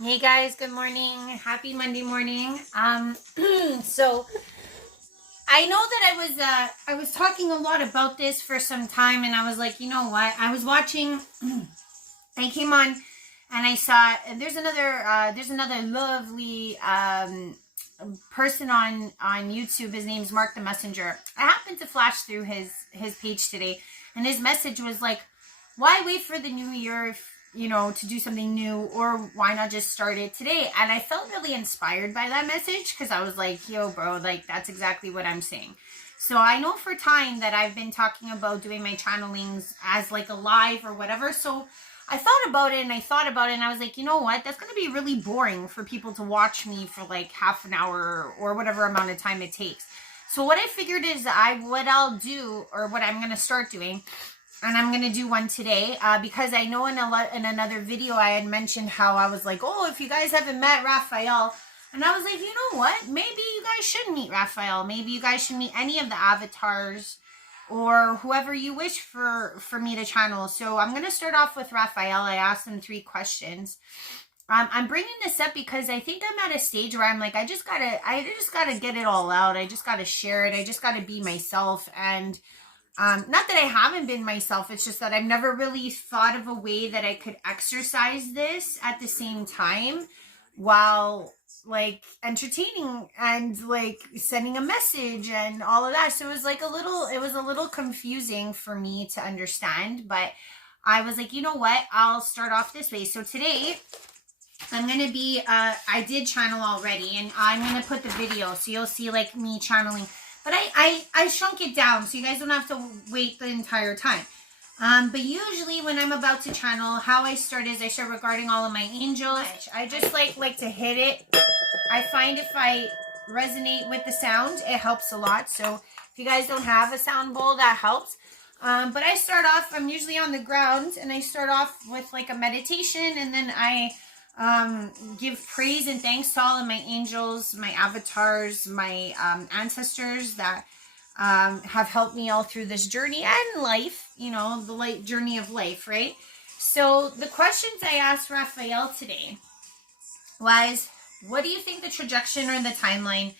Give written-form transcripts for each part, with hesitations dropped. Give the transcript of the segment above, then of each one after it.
Hey guys, good morning. Happy Monday morning. So I know that I was talking a lot about this for some time, and I was like, you know what? I was watching. I came on, and I saw there's another lovely person on YouTube. His name's Mark the Messenger. I happened to flash through his page today, and his message was like, why wait for the new year if to do something new, or why not just start it today? And I felt really inspired by that message, because I was like, yo bro, like that's exactly what I'm saying. So I know for time that I've been talking about doing my channelings as like a live or whatever. So I thought about it and I thought about it, and I was like, you know what, that's going to be really boring for people to watch me for like half an hour or whatever amount of time it takes. So what I figured is what I'll do, or what I'm going to start doing, and I'm going to do one today, because I know in another video I had mentioned how I was like, oh, if you guys haven't met Raphael, and I was like, you know what, maybe you guys should meet Raphael. Maybe you guys should meet any of the avatars, or whoever you wish for me to channel. So I'm going to start off with Raphael. I asked him 3 questions. I'm bringing this up because I think I'm at a stage where I'm like, I just gotta get it all out. I just gotta share it. I just gotta be myself. And not that I haven't been myself, it's just that I've never really thought of a way that I could exercise this at the same time while like entertaining and like sending a message and all of that. So it was a little confusing for me to understand, but I was like, you know what, I'll start off this way. So today I'm going to be, I did channel already, and I'm going to put the video so you'll see like me channeling. But I shrunk it down so you guys don't have to wait the entire time. But usually when I'm about to channel, how I start is I start regarding all of my angels. I just like to hit it. I find if I resonate with the sound, it helps a lot. So if you guys don't have a sound bowl, that helps. But I start off, I'm usually on the ground, and I start off with like a meditation, and then I give praise and thanks to all of my angels, my avatars, my ancestors that have helped me all through this journey and life, the light journey of life, right? So the questions I asked Raphael today was, what do you think the trajectory or the timeline,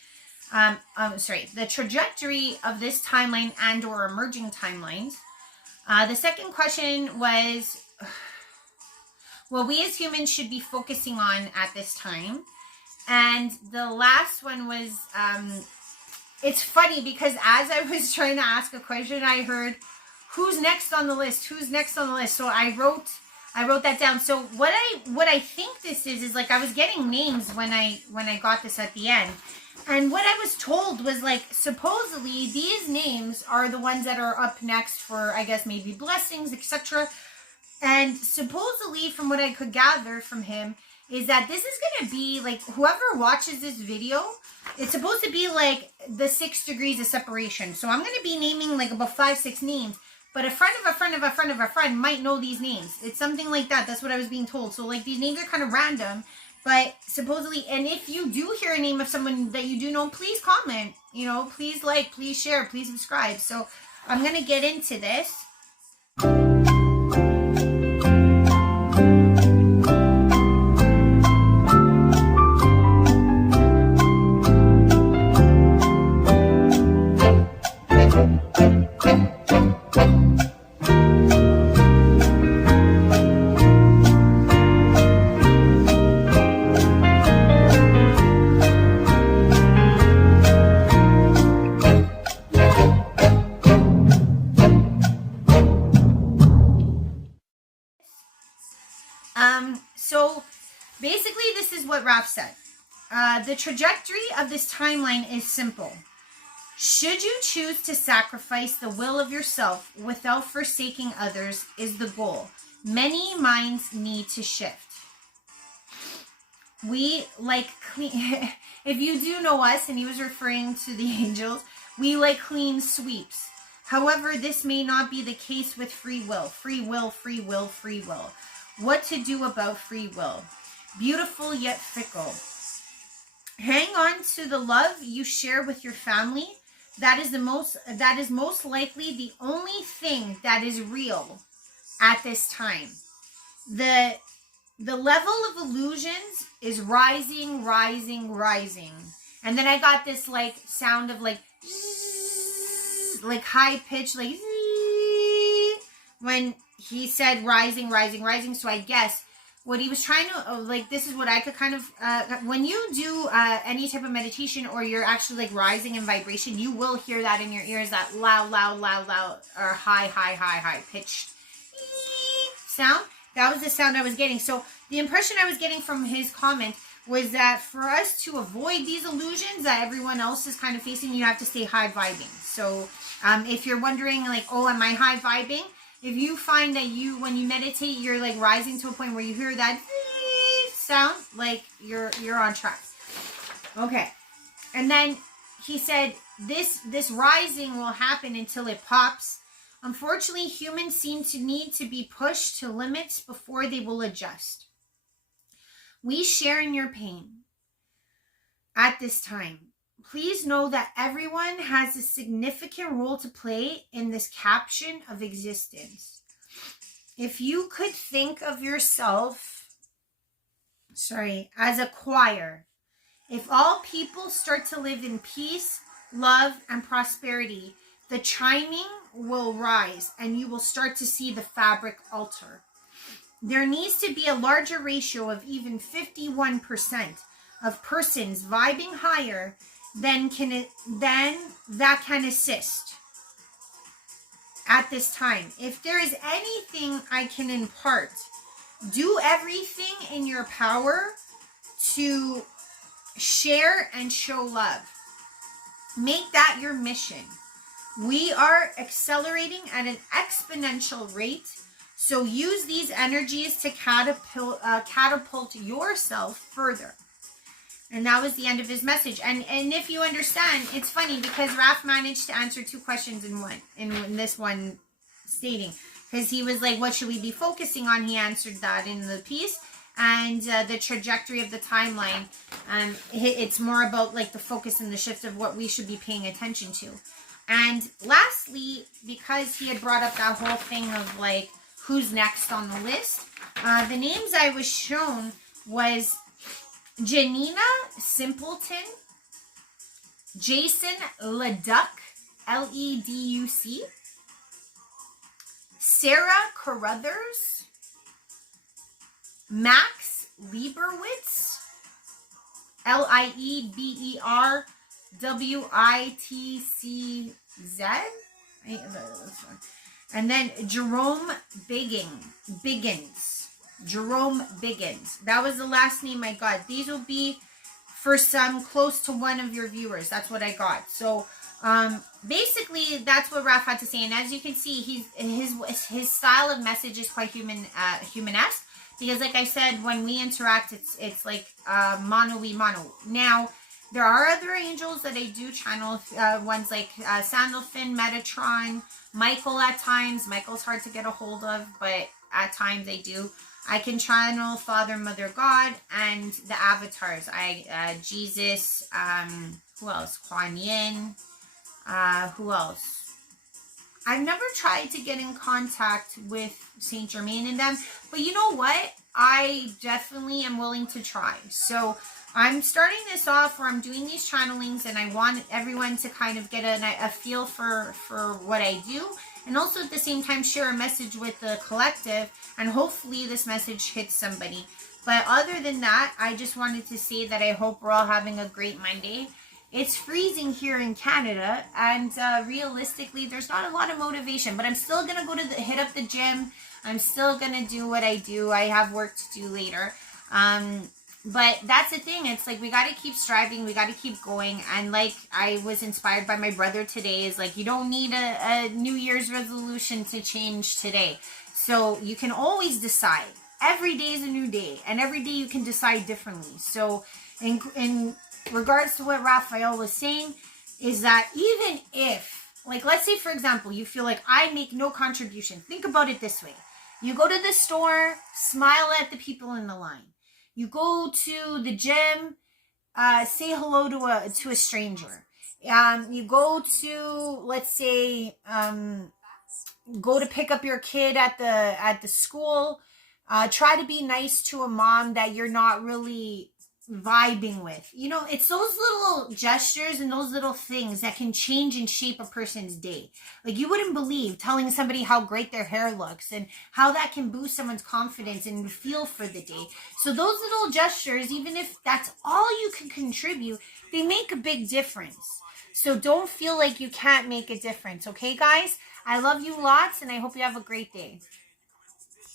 the trajectory of this timeline and or emerging timelines? The second question was, what we as humans should be focusing on at this time. And the last one was, it's funny because as I was trying to ask a question, I heard, who's next on the list? Who's next on the list? So I wrote that down. So what I think this is like, I was getting names when I got this at the end. And what I was told was like, supposedly these names are the ones that are up next for, I guess, maybe blessings, etc. And supposedly, from what I could gather from him, is that this is going to be like, whoever watches this video, it's supposed to be like the 6 degrees of separation. So I'm going to be naming like about 5-6 names, but a friend of a friend of a friend of a friend might know these names. It's something like that. That's what I was being told. So like these names are kind of random, but supposedly, and if you do hear a name of someone that you do know, please comment, please like, please share, please subscribe. So I'm going to get into this. So basically this is what Raph said. The trajectory of this timeline is simple. Should you choose to sacrifice the will of yourself without forsaking others is the goal. Many minds need to shift. We like clean, if you do know us, and he was referring to the angels, we like clean sweeps. However, this may not be the case with free will. Free will, free will, free will. What to do about free will? Beautiful yet fickle. Hang on to the love you share with your family. That is most likely the only thing that is real at this time. The the level of illusions is rising, rising, rising. And then I got this like sound of like high pitch, like when he said rising, rising, rising. So I guess what he was trying to, like, this is what I could kind of, when you do any type of meditation or you're actually like rising in vibration, you will hear that in your ears, that loud, loud, loud, loud, or high, high, high, high pitched sound. That was the sound I was getting. So the impression I was getting from his comment was that for us to avoid these illusions that everyone else is kind of facing, you have to stay high vibing. So if you're wondering like, oh, am I high vibing? If you find that when you meditate, you're like rising to a point where you hear that sound, like you're on track. Okay. And then he said, this rising will happen until it pops. Unfortunately, humans seem to need to be pushed to limits before they will adjust. We share in your pain at this time. Please know that everyone has a significant role to play in this caption of existence. If you could think of yourself, as a choir, if all people start to live in peace, love, and prosperity, the chiming will rise and you will start to see the fabric alter. There needs to be a larger ratio of even 51% of persons vibing higher than that can assist at this time. If there is anything I can impart, do everything in your power to share and show love. Make that your mission. We are accelerating at an exponential rate, so use these energies to catapult yourself further. And that was the end of his message. And if you understand, it's funny because Raph managed to answer 2 questions in this one stating. Because he was like, what should we be focusing on? He answered that in the piece. And the trajectory of the timeline, it's more about like the focus and the shift of what we should be paying attention to. And lastly, because he had brought up that whole thing of like, who's next on the list, the names I was shown was Janina Simpleton, Jason Leduc, Leduc, Sarah Carruthers, Max Lieberwitz, Lieberwitz, and then Jerome Biggins. Jerome Biggins. That was the last name I got. These will be for some close to one of your viewers. That's what I got. So basically that's what Raph had to say. And as you can see, his style of message is quite human-esque. Because like I said, when we interact, it's like mano-y-mano. Now, there are other angels that I do channel. Ones like Sandalphon, Metatron, Michael at times. Michael's hard to get a hold of, but at times I do. I can channel Father, Mother, God, and the avatars. Jesus, who else? Kuan Yin. Who else? I've never tried to get in contact with Saint Germain and them, but you know what? I definitely am willing to try. So I'm starting this off where I'm doing these channelings, and I want everyone to kind of get a feel for what I do, and also at the same time share a message with the collective, and hopefully this message hits somebody. But other than that, I just wanted to say that I hope we're all having a great Monday. It's freezing here in Canada, and realistically, there's not a lot of motivation, but I'm still going to go to hit up the gym. I'm still going to do what I do. I have work to do later. But that's the thing. It's like we got to keep striving. We got to keep going. And like I was inspired by my brother today, is like you don't need a New Year's resolution to change today. So you can always decide. Every day is a new day, and every day you can decide differently. So in regards to what Raphael was saying, is that even if, like, let's say for example, you feel like I make no contribution. Think about it this way. You go to the store, smile at the people in the line. You go to the gym, say hello to a stranger. You go to, let's say, go to pick up your kid at the school. Try to be nice to a mom that you're not really vibing with. You know, it's those little gestures and those little things that can change and shape a person's day. Like, you wouldn't believe telling somebody how great their hair looks and how that can boost someone's confidence and feel for the day. So those little gestures, even if that's all you can contribute, they make a big difference. So don't feel like you can't make a difference. Okay, guys? I love you lots, and I hope you have a great day.